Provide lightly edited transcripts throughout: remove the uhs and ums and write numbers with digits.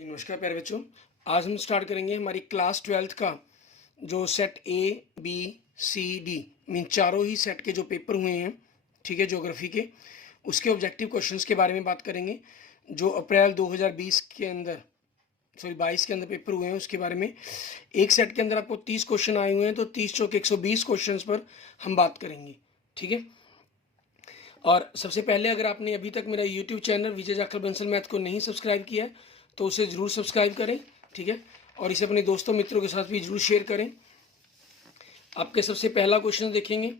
नमस्कार प्यारे बच्चों। आज हम स्टार्ट करेंगे हमारी क्लास 12th का जो set A B C D mean चारों ही सेट के जो पेपर हुए हैं, ठीक है, ज्योग्राफी के, उसके ऑब्जेक्टिव क्वेश्चंस के बारे में बात करेंगे। जो अप्रैल 2020 के अंदर 22 के अंदर पेपर हुए हैं उसके बारे में। एक सेट के अंदर आपको 30 क्वेश्चन आए हुए हैं, तो 30 चौके 120 क्वेश्चन पर हम बात करेंगे, ठीक है। और सबसे पहले अगर आपने अभी तक मेरा यूट्यूब चैनल विजय जाखल बंसल मैथ को नहीं सब्सक्राइब किया है तो उसे ज़रूर सब्सक्राइब करें, ठीक है। और इसे अपने दोस्तों मित्रों के साथ भी जरूर शेयर करें। आपके सबसे पहला क्वेश्चन देखेंगे,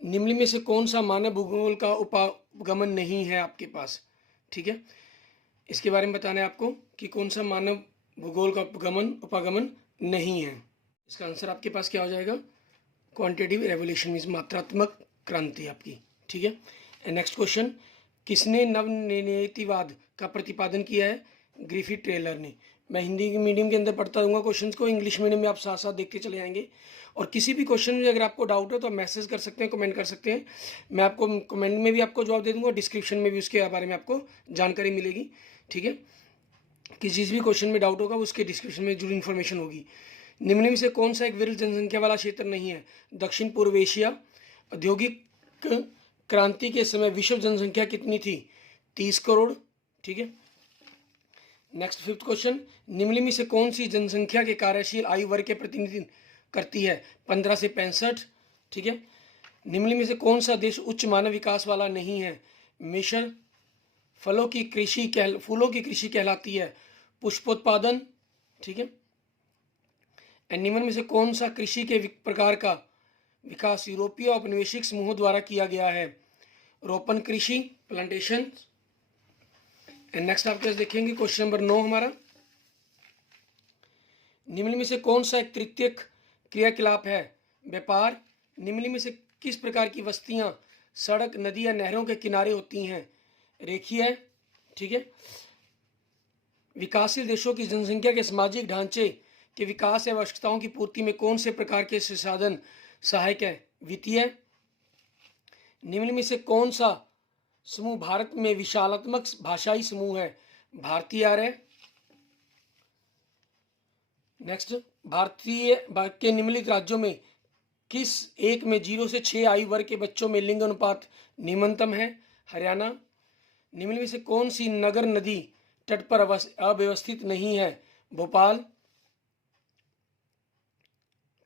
निम्न में से कौन सा मानव भूगोल का उपागमन नहीं है आपके पास, ठीक है। इसके बारे में बताना है आपको कि कौन सा मानव भूगोल का उपागमन नहीं है। इसका आंसर आपके पास क्या हो जाएगा, क्वांटिटेटिव रेवोल्यूशन मीन्स मात्रात्मक क्रांति आपकी, ठीक है। नेक्स्ट क्वेश्चन, किसने नवनिर्णयवाद का प्रतिपादन किया है, ग्रिफिथ टेलर ने। मैं हिंदी मीडियम के अंदर पढ़ता रहूँगा क्वेश्चंस को, इंग्लिश मीडियम में आप साथ साथ देखते चले जाएंगे। और किसी भी क्वेश्चन में अगर आपको डाउट है तो आप मैसेज कर सकते हैं, कमेंट कर सकते हैं। मैं आपको कमेंट में भी आपको जवाब दे दूंगा, डिस्क्रिप्शन में भी उसके बारे में आपको जानकारी मिलेगी, ठीक है। कि जिस भी क्वेश्चन में डाउट होगा उसके डिस्क्रिप्शन में जरूर इन्फॉर्मेशन होगी। निम्न में से कौन सा एक विरल जनसंख्या वाला क्षेत्र नहीं है, दक्षिण पूर्व एशिया। औद्योगिक क्रांति के समय विश्व जनसंख्या कितनी थी, 30 करोड़, ठीक है। नेक्स्ट फिफ्थ क्वेश्चन, निम्न में से कौन सी जनसंख्या के कार्यशील आयु वर्ग के प्रतिनिधित्व करती है, 15 से 65, ठीक है। निम्न में से कौन सा देश उच्च मानव विकास वाला नहीं है, मिस्र। फूलों की कृषि कहलाती है पुष्पोत्पादन, ठीक है। निम्न में से कौन सा कृषि के प्रकार का विकास यूरोपीय औपनिवेशिक समूहों द्वारा किया गया है, रोपण कृषि, प्लांटेशन। नेक्स्ट आपके पास देखेंगे क्वेश्चन नंबर 9 हमारा, निम्न में से कौन सा एक तृतीयक क्रियाकलाप है, व्यापार। निम्न में से किस प्रकार की बस्तियां सड़क, नदी या नहरों के किनारे होती हैं, रेखीय, ठीक है। विकासशील देशों की जनसंख्या के सामाजिक ढांचे के विकास एवं आवश्यकताओं की पूर्ति में कौन से प्रकार के संसाधन सहायक है, वित्तीय। निम्न में से कौन सा समूह भारत में विशालात्मक भाषाई समूह है, भारतीय आर्य। नेक्स्ट, भारतीय के निम्नलिखित राज्यों में किस एक में 0 से 6 आयु वर्ग के बच्चों में लिंग अनुपात निम्नतम है, हरियाणा। निम्न में से कौन सी नगर नदी तट पर अव्यवस्थित नहीं है, भोपाल।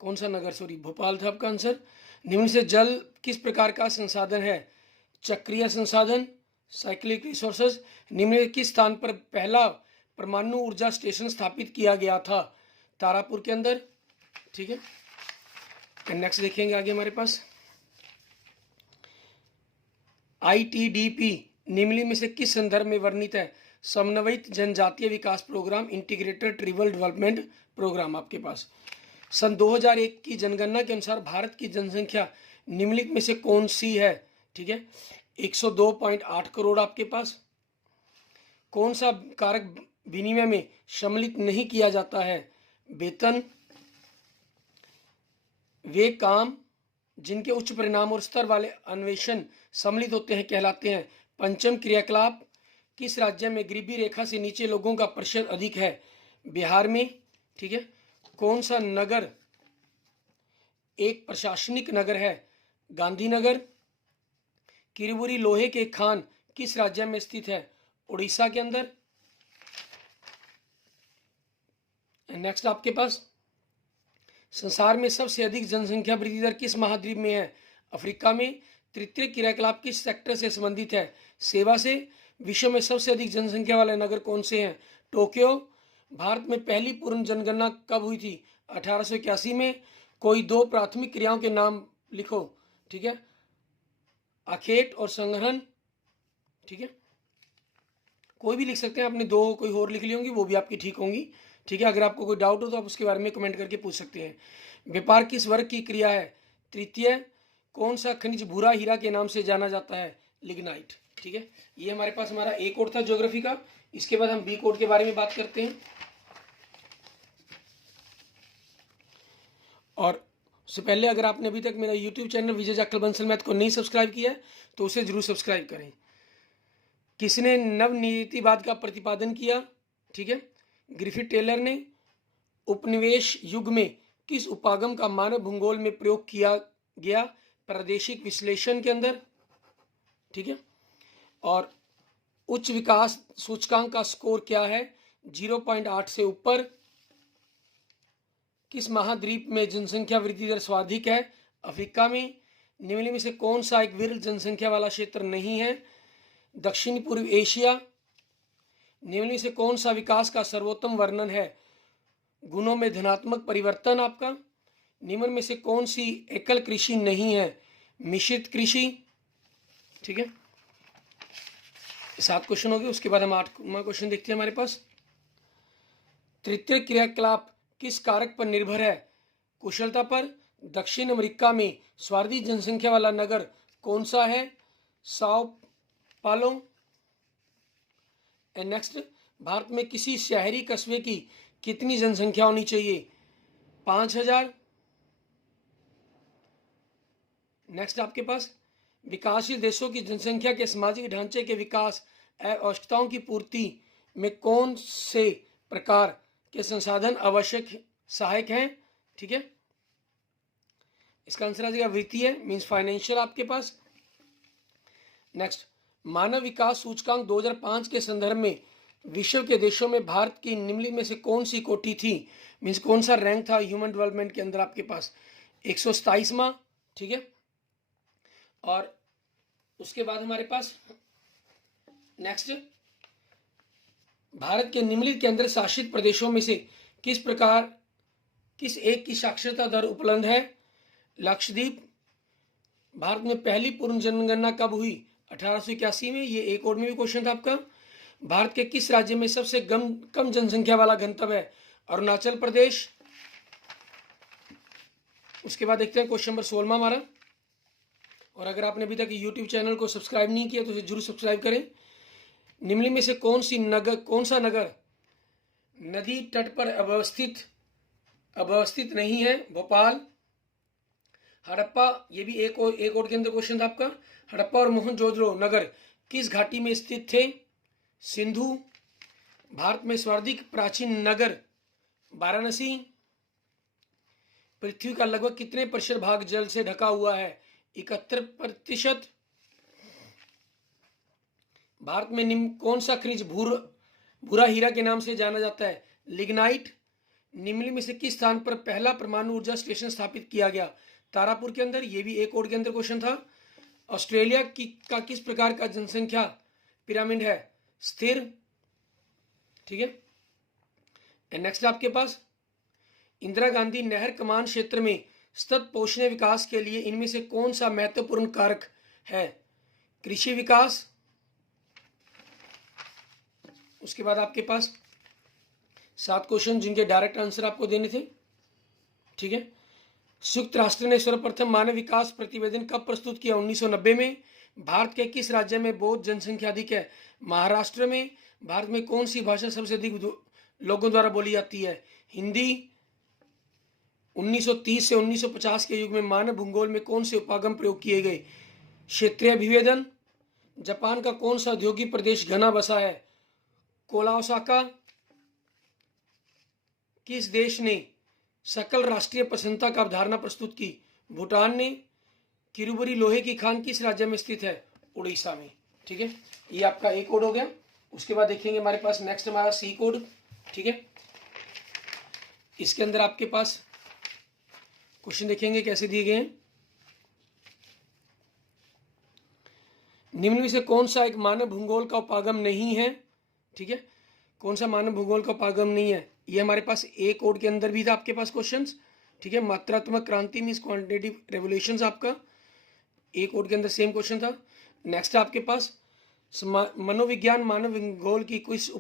कौन सा नगर, सॉरी भोपाल था आपका आंसर। निम्न से जल किस प्रकार का संसाधन है, चक्रीय संसाधन, साइक्लिक रिसोर्सेज। निम्न किस स्थान पर पहला परमाणु ऊर्जा स्टेशन स्थापित किया गया था, तारापुर के अंदर, ठीक है। नेक्स्ट देखेंगे आगे हमारे पास, ITDP निम्न में से किस संदर्भ में वर्णित है, समन्वित जनजातीय विकास programme, integrated tribal development programme आपके पास। सन 2001 की जनगणना के अनुसार भारत की जनसंख्या निम्नलिखित में से कौन सी है, ठीक है, 102.8 करोड़ आपके पास। कौन सा कारक विनिमय में सम्मिलित नहीं किया जाता है, वेतन। वे काम जिनके उच्च परिणाम और स्तर वाले अन्वेषण सम्मिलित होते हैं कहलाते हैं पंचम क्रियाकलाप। किस राज्य में गरीबी रेखा से नीचे लोगों का प्रतिशत अधिक है, बिहार में, ठीक है। कौन सा नगर एक प्रशासनिक नगर है, गांधीनगर। किरबुरी लोहे के खान किस राज्य में स्थित है, उड़ीसा के अंदर। नेक्स्ट आपके पास, संसार में सबसे अधिक जनसंख्या वृद्धि दर किस महाद्वीप में है, अफ्रीका में। तृतीय क्रियाकलाप किस सेक्टर से संबंधित है, सेवा से। विश्व में सबसे अधिक जनसंख्या वाले नगर कौन से हैं, टोक्यो। भारत में पहली पूर्ण जनगणना कब हुई थी, 1881 में। कोई दो प्राथमिक क्रियाओं के नाम लिखो, ठीक है, आखेट और संग्रहण, ठीक है। कोई भी लिख सकते हैं, आपने दो कोई और लिख ली होंगी वो भी आपकी ठीक होंगी, ठीक है। अगर आपको कोई डाउट हो तो आप उसके बारे में कमेंट करके पूछ सकते हैं। व्यापार किस वर्ग की क्रिया है, तृतीय। कौन सा खनिज भूरा हीरा के नाम से जाना जाता है, लिग्नाइट, ठीक है। ये हमारे पास हमारा ए कोड था ज्योग्राफी का। इसके बाद हम बी कोड के बारे में बात करते हैं। और उससे पहले अगर आपने अभी तक मेरा यूट्यूब चैनल विजय जाखल बंसल मैथ को नहीं सब्सक्राइब किया है तो उसे जरूर सब्सक्राइब करें। किसने नवनियतिवाद का प्रतिपादन किया? ठीक है, ग्रिफिथ टेलर ने। उपनिवेश युग में किस उपागम का मानव भूगोल में प्रयोग किया गया? प्रादेशिक विश्लेषण के अंदर। ठीक है, और उच्च विकास सूचकांक का स्कोर क्या है? 0.8 से ऊपर। किस महाद्वीप में जनसंख्या वृद्धि दर सर्वाधिक है? अफ्रीका में। निम्न में से कौन सा एक विरल जनसंख्या वाला क्षेत्र नहीं है? दक्षिण पूर्व एशिया। निम्न में से कौन सा विकास का सर्वोत्तम वर्णन है? गुणों में धनात्मक परिवर्तन आपका। निम्न में से कौन सी एकल कृषि नहीं है? मिश्रित कृषि। ठीक है, 7 क्वेश्चन हो गए। उसके बाद हम 8वां क्वेश्चन देखते हैं हमारे पास। तृतीय क्रियाकलाप किस कारक पर निर्भर है? कुशलता पर। दक्षिण अमेरिका में सर्वाधिक जनसंख्या वाला नगर कौन सा है? साओ पालो। एंड नेक्स्ट, भारत में किसी शहरी कस्बे की कितनी जनसंख्या होनी चाहिए? 5000। नेक्स्ट आपके पास, विकासशील देशों की जनसंख्या के सामाजिक ढांचे के विकास एवं आवश्यकताओं की पूर्ति में कौन से प्रकार के संसाधन आवश्यक सहायक हैं? ठीक है, इसका आंसर आ जाएगा वित्तीय, मीन्स फाइनेंशियल आपके पास। नेक्स्ट, मानव विकास सूचकांक 2005 के संदर्भ में विश्व के देशों में भारत की निम्नलिखित में से कौन सी कोटि थी? मीन्स कौन सा रैंक था ह्यूमन डेवलपमेंट के अंदर आपके पास? 127वां। ठीक है, और उसके बाद हमारे पास नेक्स्ट, भारत के निम्नलिखित केंद्र शासित प्रदेशों में से किस एक की साक्षरता दर उपलब्ध है? लक्षद्वीप। भारत में पहली पूर्ण जनगणना कब हुई? 1881 में। ये एक और में भी क्वेश्चन था आपका। भारत के किस राज्य में सबसे कम जनसंख्या वाला गंतव्य है? अरुणाचल प्रदेश। उसके बाद देखते हैं क्वेश्चन नंबर 16 हमारा। और अगर आपने अभी तक यूट्यूब चैनल को सब्सक्राइब नहीं किया तो इसे जरूर सब्सक्राइब करें। निम्नलिखित में से कौन सा नगर नदी तट पर अवस्थित नहीं है? भोपाल। हड़प्पा, ये भी एक और के अंदर क्वेश्चन था आपका। हड़प्पा और मोहनजोदड़ो नगर किस घाटी में स्थित थे? सिंधु। भारत में सर्वाधिक प्राचीन नगर वाराणसी। पृथ्वी का लगभग कितने प्रतिशत भाग जल से ढका हुआ है? 71%। भारत में निम्न कौन सा खनिज भूरा हीरा के नाम से जाना जाता है? लिग्नाइट। निम्नलिखित में से किस स्थान पर पहला परमाणु ऊर्जा स्टेशन स्थापित किया गया? तारापुर के अंदर। ये भी एक और के अंदर क्वेश्चन था। ऑस्ट्रेलिया का किस प्रकार का जनसंख्या पिरामिड है? स्थिर। ठीक है, नेक्स्ट आपके पास, इंदिरा गांधी नहर कमान क्षेत्र में सतत पोषणीय विकास के लिए इनमें से कौन सा महत्वपूर्ण कारक है? कृषि विकास। उसके बाद आपके पास 7 क्वेश्चन जिनके डायरेक्ट आंसर आपको देने थे। ठीक है, संयुक्त राष्ट्र ने सर्वप्रथम मानव विकास प्रतिवेदन कब प्रस्तुत किया? 1990 में। भारत के किस राज्य में बौद्ध जनसंख्या अधिक है? महाराष्ट्र में। भारत में कौन सी भाषा सबसे अधिक लोगों द्वारा बोली जाती है? हिंदी। 1930 से 1950 के युग में मानव भूगोल में कौन से उपागम प्रयोग किए गए? क्षेत्रीय विभेदन। जापान का कौन सा औद्योगिक प्रदेश घना बसा है? कोलाओसाका। किस देश ने सकल राष्ट्रीय प्रसन्नता का अवधारणा प्रस्तुत की? भूटान ने। किरुबरी लोहे की खान किस राज्य में स्थित है? उड़ीसा में। ठीक है, ये आपका ए कोड हो गया। उसके बाद देखेंगे हमारे पास नेक्स्ट हमारा सी कोड। ठीक है, इसके अंदर आपके पास क्वेश्चन देखेंगे कैसे दिए गए हैं। निम्न में से कौन सा एक मानव भूगोल का उपागम नहीं है? ठीक है, कौन सा मानव भूगोल का उपागम नहीं है? ये हमारे पास ए कोड के अंदर भी था आपके पास क्वेश्चंस। ठीक है, मात्रात्मक क्रांति मीन्स क्वांटिटेटिव रेवोल्यूशंस आपका ए कोड के अंदर सेम क्वेश्चन था। नेक्स्ट आपके पास मनोविज्ञान मानव भूगोल की कुछ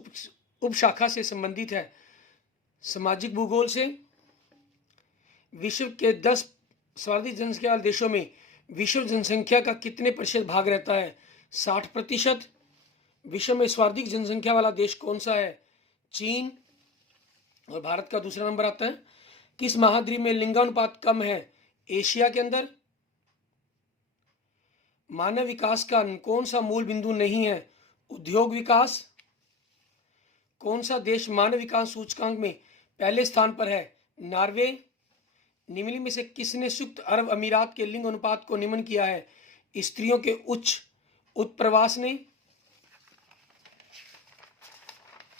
उपशाखा से संबंधित है? सामाजिक भूगोल से। विश्व के 10 सर्वाधिक जनसंख्या वाले देशों में विश्व जनसंख्या का कितने प्रतिशत भाग रहता है? 60%। विश्व में सर्वाधिक जनसंख्या वाला देश कौन सा है? चीन। और भारत का दूसरा नंबर आता है। किस महाद्वीप में लिंगानुपात कम है? एशिया के अंदर। मानव विकास का कौन सा मूल बिंदु नहीं है? उद्योग विकास। कौन सा देश मानव विकास सूचकांक में पहले स्थान पर है? नॉर्वे। निम्न में से किसने संयुक्त अरब अमीरात के लिंग अनुपात को निम्न किया है? स्त्रियों के उच्च उत्प्रवास ने।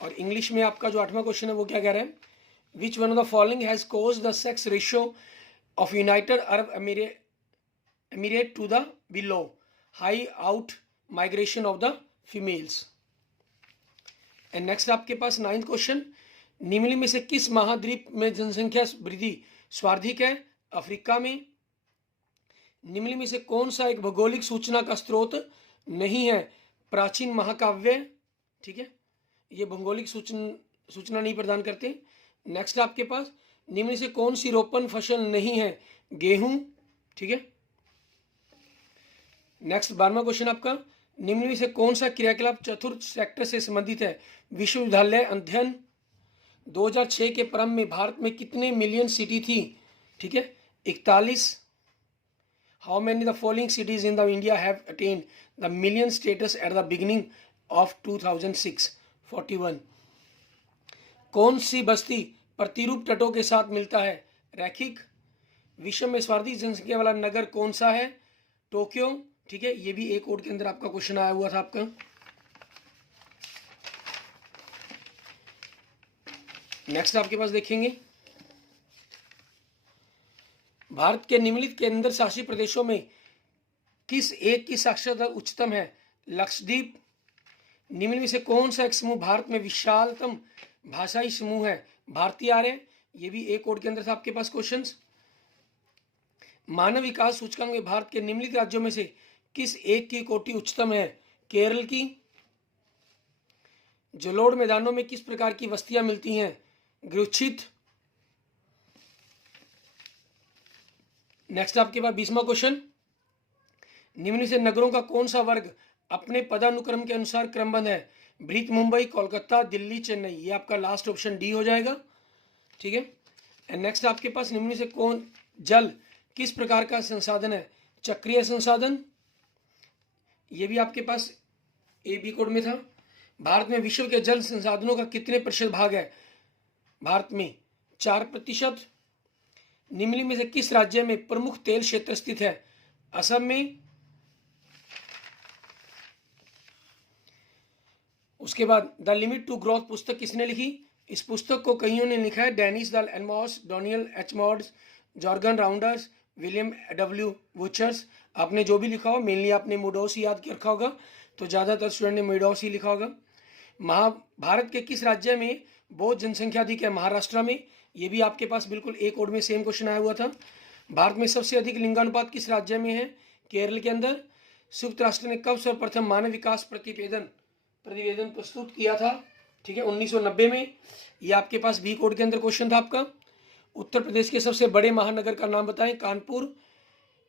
और इंग्लिश में आपका जो 8वां क्वेश्चन है वो क्या कह रहा है? Which one of the following has caused the sex ratio of United Arab Emirate to the below? High out migration of the females. And next आपके पास 9th क्वेश्चन, निम्न में से किस महाद्वीप में जनसंख्या वृद्धि सर्वाधिक है? अफ्रीका में। निम्न में से कौन सा एक भौगोलिक सूचना का स्रोत नहीं है? प्राचीन महाकाव्य। ठीक है, ये भौगोलिक सूचना नहीं प्रदान करते। नेक्स्ट आपके पास, निम्न से कौन सी रोपण फसल नहीं है? गेहूं। ठीक है, नेक्स्ट 12वां क्वेश्चन आपका, निम्न में से कौन सा क्रियाकलाप चतुर्थ सेक्टर से संबंधित है? विश्वविद्यालय अध्ययन। 2006 के प्रारंभ में भारत में कितने मिलियन सिटी थी? ठीक है, 41। How many the following cities in the India have attend the million status at the beginning of 2006? 41। कौन सी बस्ती प्रतिरूप तटों के साथ मिलता है? रैखिक। विश्व में सर्वाधिक जनसंख्या वाला नगर कौन सा है? टोक्यो। ठीक है, ये भी एक कोड के अंदर आपका क्वेश्चन आया हुआ था आपका। नेक्स्ट आपके पास देखेंगे, भारत के निम्नलिखित केंद्र शासित प्रदेशों में किस एक की साक्षरता दर उच्चतम है? लक्षद्वीप। निम्न में से कौन सा एक समूह भारत में विशालतम भाषाई समूह है? भारतीय आर्य। ये भी एक कोड के अंदर था आपके पास क्वेश्चंस। मानव विकास सूचकांक में भारत के निम्नलिखित राज्यों में से किस एक की कोटि उच्चतम है? केरल की। जलोढ़ मैदानों में किस प्रकार की वस्तियां मिलती हैं? गृच्छित। नेक्स्ट आपके पास 20वां क्वेश्चन, निम्न से नगरों का कौन सा वर्ग अपने पदानुक्रम के अनुसार क्रमबद्ध है? बृहत मुंबई, कोलकाता, दिल्ली, चेन्नई। ये आपका लास्ट ऑप्शन डी हो जाएगा। ठीक है, एंड नेक्स्ट आपके पास, निम्न से कौन जल किस प्रकार का संसाधन है? चक्रीय संसाधन। ये भी आपके पास ए बी कोड में था। भारत में विश्व के जल संसाधनों का कितने प्रतिशत भाग है? भारत में 4%। निम्न में से किस राज्य में प्रमुख तेल क्षेत्र स्थित है? असम में। उसके बाद द लिमिट टू ग्रोथ पुस्तक किसने लिखी? इस पुस्तक को कईयों ने लिखा है, Dennis the Elmos, Donella H Meadows, Jorgen Randers, William W Behrens. आपने जो भी लिखा हो, मेनली आपने मोडोस ही याद रखा होगा, तो ज़्यादातर स्टूडेंट ने मोडोस ही लिखा होगा। भारत के किस राज्य में बहुत जनसंख्या अधिक है? महाराष्ट्र में। ये भी आपके पास बिल्कुल एक कोड में सेम क्वेश्चन आया हुआ था। भारत में सबसे अधिक लिंगानुपात किस राज्य में है? केरल के अंदर। संयुक्त राष्ट्र ने कब सर्वप्रथम मानव विकास प्रतिवेदन प्रस्तुत किया था? ठीक है, 1990 में। ये आपके बीस बी कोड के अंदर क्वेश्चन था आपका। उत्तर प्रदेश के सबसे बड़े महानगर का नाम बताएं? कानपुर।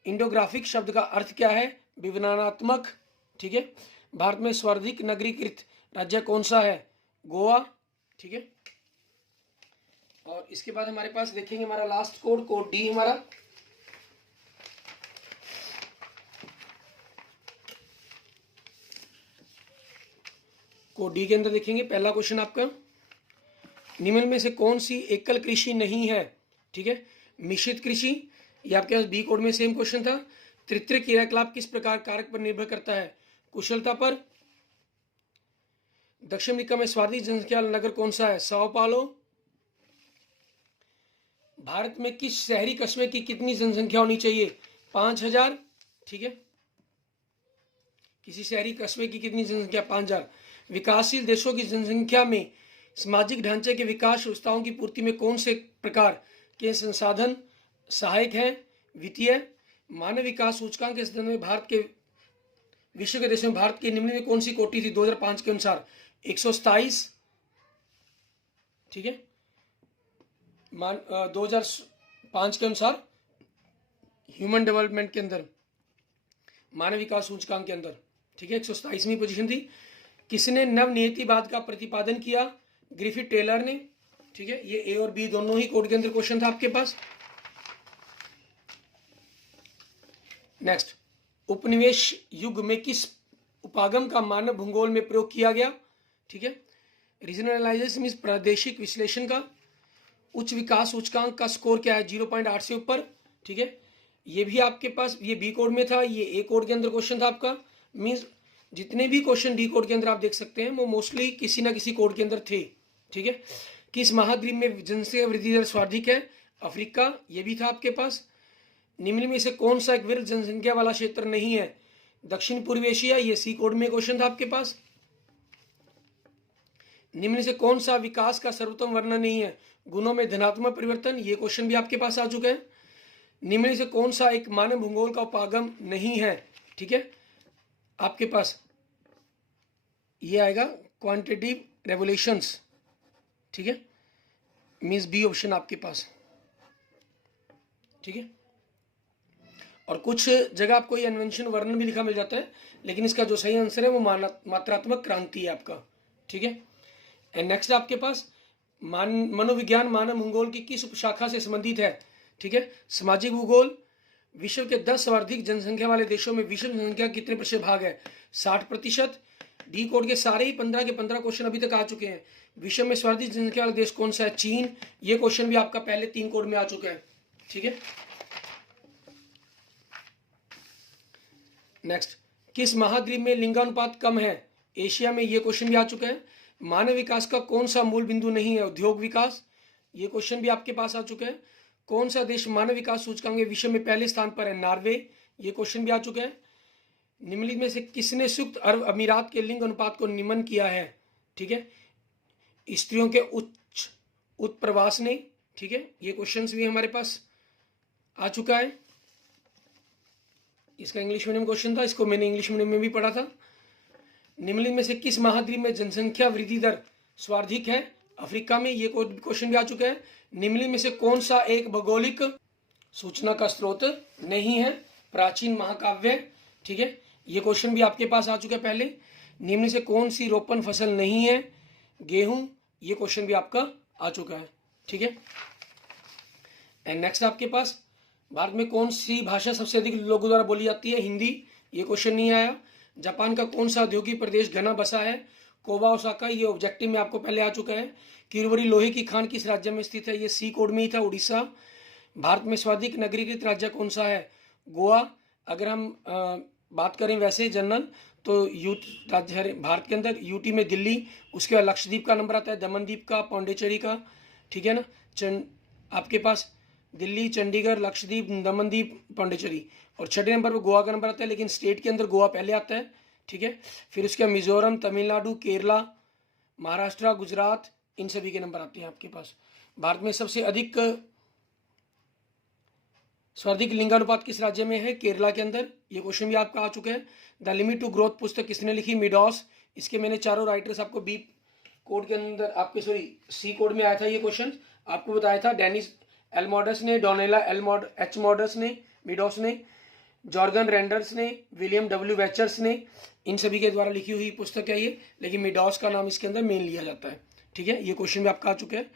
इंडोग्राफिक शब्द का अर्थ क्या है? विवरणात्मक। ठीक है, भारत में सर्वाधिक नगरीकृत राज्य कौन सा है? गोवा। ठीक है, और इसके बाद हमारे पास देखेंगे हमारा लास्ट कोड, कोड डी हमारा। कोड डी के अंदर देखेंगे पहला क्वेश्चन आपका, निम्न में से कौन सी एकल कृषि नहीं है? ठीक है, मिश्रित कृषि। ये आपके पास बी कोड में सेम क्वेश्चन था। तृतीय क्रियाकलाप किस प्रकार कारक पर निर्भर करता है? कुशलता पर। दक्षिण अमेरिका में सर्वाधिक जनसंख्या नगर कौन सा है? साओ पालो। भारत में किस शहरी कस्बे की कितनी जनसंख्या होनी चाहिए? 5000। ठीक है, किसी शहरी कस्बे की कितनी जनसंख्या? 5000। विकासशील देशों की जनसंख्या में सामाजिक ढांचे के विकास व्यवस्थाओं की पूर्ति में कौन से प्रकार के संसाधन सहायक हैं? वित्तीय। मानव विकास सूचकांक के संदर्भ में भारत के विश्व के देशों में भारत के निम्न में कौन सी कोटि थी 2005 के अनुसार? 127। ठीक है, 2005 के अनुसार ह्यूमन डेवलपमेंट के अंदर मानव विकास सूचकांक के अंदर। ठीक है, 127वीं पोजीशन थी। किसने नवनियतिवाद का प्रतिपादन किया? ग्रिफिथ टेलर ने। ठीक है, ये ए और बी दोनों ही कोड के अंदर क्वेश्चन था आपके पास। नेक्स्ट, उपनिवेश युग में किस उपागम का मानव भूगोल में प्रयोग किया गया। ठीक है। रीजनल एनालिसिस मीन्स प्रादेशिक विश्लेषण का। उच्च विकास सूचकांक का स्कोर क्या है? 0.8 से ऊपर। ठीक है। ये भी आपके पास, ये बी कोड में था, ये ए कोड के अंदर क्वेश्चन था आपका। मीन्स जितने भी क्वेश्चन डी कोड के अंदर आप देख सकते हैं वो मोस्टली किसी ना किसी कोड के अंदर थे। ठीक है। किस महाद्वीप में जनसंख्या वृद्धि दर सर्वाधिक है? अफ्रीका, ये भी था आपके पास। निम्न में से कौन सा एक वृद्ध जनसंख्या वाला क्षेत्र नहीं है? दक्षिण पूर्व एशिया, ये सी कोड में क्वेश्चन था आपके पास। निम्न से कौन सा विकास का सर्वोत्तम वर्णन नहीं है? गुणों में धनात्मक परिवर्तन, ये क्वेश्चन भी आपके पास आ चुके हैं। निम्न से कौन सा एक मानव भूगोल का उपागम नहीं है? ठीक है, आपके पास ये आएगा क्वांटिटेटिव रेवोल्यूशंस। ठीक है, मीन्स बी ऑप्शन आपके पास। ठीक है, और कुछ जगह आपको ये इन्वेंशन वर्णन भी लिखा मिल जाता है, लेकिन इसका जो सही आंसर है वो मात्रात्मक क्रांति है आपका। ठीक है, एंड नेक्स्ट आपके पास मनोविज्ञान मानव भूगोल की किस उपशाखा से संबंधित है? ठीक है, सामाजिक भूगोल। विश्व के 10 सर्वाधिक जनसंख्या वाले देशों में विश्व जनसंख्या कितने प्रतिशत भाग है? 60%। डी कोड के सारे ही 15 के 15 क्वेश्चन अभी तक आ चुके हैं। विश्व में सर्वाधिक जनसंख्या वाला देश कौन सा है? चीन। ये क्वेश्चन भी आपका पहले 3 कोड में आ चुका है। ठीक है, नेक्स्ट, किस महाद्वीप में लिंगानुपात कम है? एशिया में, ये क्वेश्चन भी आ चुका है। मानव विकास का कौन सा मूल बिंदु नहीं है? उद्योग विकास, ये क्वेश्चन भी आपके पास आ चुका है। कौन सा देश मानव विकास सूचकांक में विश्व में पहले स्थान पर है? नॉर्वे, ये क्वेश्चन भी आ चुका है। निम्नलिखित में से किसने संयुक्त अरब अमीरात के लिंग अनुपात को निम्न किया है? ठीक है, स्त्रियों के उच्च उत्प्रवास ने। ठीक है, ये क्वेश्चन भी हमारे पास आ चुका है। इसका इंग्लिश मीडियम क्वेश्चन था, इसको मैंने इंग्लिश मीडियम में भी पढ़ा था। निम्नलिखित में से किस महाद्वीप में जनसंख्या वृद्धि दर सर्वाधिक है? अफ्रीका में, ये क्वेश्चन भी आ चुका है। निम्नलिखित में से कौन सा एक भौगोलिक सूचना का स्रोत नहीं है? प्राचीन महाकाव्य। ठीक है, ये क्वेश्चन भी आपके पास आ चुका है पहले। निम्न से कौन सी रोपण फसल नहीं है? गेहूं, ये क्वेश्चन भी आपका आ चुका है। ठीक है, एंड नेक्स्ट आपके पास, भारत में कौन सी भाषा सबसे अधिक लोगों द्वारा बोली जाती है? हिंदी, ये क्वेश्चन नहीं आया। जापान का कौन सा औद्योगिक प्रदेश घना बसा है? कोबा ओसाका, ये ऑब्जेक्टिव में आपको पहले आ चुका है। किरवरी लोहे की खान किस राज्य में स्थित है? ये सी कोड में ही था, उड़ीसा। भारत में सर्वाधिक नगरीकृत राज्य कौन सा है? गोवा। अगर हम बात करें वैसे जनरल, तो राज्य है भारत के अंदर, यूटी में दिल्ली, उसके बाद लक्षद्वीप का नंबर आता है, दमनदीप का, पौंडीचेरी का। ठीक है ना, आपके पास दिल्ली, चंडीगढ़, लक्षद्वीप, दमनदीप, पौंडीचेरी, और छठे नंबर पर गोवा का नंबर आता है, लेकिन स्टेट के अंदर गोवा पहले आता है। ठीक है, फिर उसके मिजोरम, तमिलनाडु, केरला, महाराष्ट्र, गुजरात, इन सभी के नंबर आते हैं आपके पास। भारत में सबसे अधिक सर्वाधिक लिंगानुपात किस राज्य में है? केरला के अंदर, ये क्वेश्चन भी आपका आ चुका है। द लिमिट टू ग्रोथ पुस्तक किसने लिखी? मिडॉस। इसके मैंने चारों राइटर्स आपको बी कोड के अंदर, आपके सी कोड में आया था ये क्वेश्चन, आपको बताया था। डेनिस एल्मोडस ने, डोनेला एच मॉडस ने, मिडॉस ने, जॉर्गन रेंडर्स ने, विलियम डब्ल्यू वेचर्स ने, इन सभी के द्वारा लिखी हुई पुस्तक है ये, लेकिन मिडॉस का नाम इसके अंदर मेन लिया जाता है। ठीक है, ये क्वेश्चन भी आपका आ चुका है।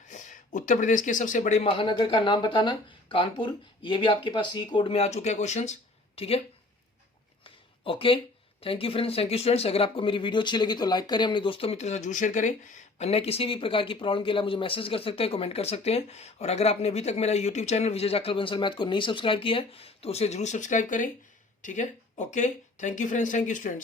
उत्तर प्रदेश के सबसे बड़े महानगर का नाम बताना? कानपुर, ये भी आपके पास सी कोड में आ चुके हैं क्वेश्चंस। ठीक है, okay, thank you friends, thank you students. अगर आपको मेरी वीडियो अच्छी लगी तो लाइक करें, अपने दोस्तों मित्रों से जरूर शेयर करें। अन्य किसी भी प्रकार की प्रॉब्लम के लिए मुझे मैसेज कर सकते हैं, कमेंट कर सकते हैं। और अगर आपने अभी तक मेरा यूट्यूब चैनल विजय जाखल बंसल मैथ को नहीं सब्सक्राइब किया है तो उसे जरूर सब्सक्राइब करें। ठीक है, okay, thank you friends, thank you students.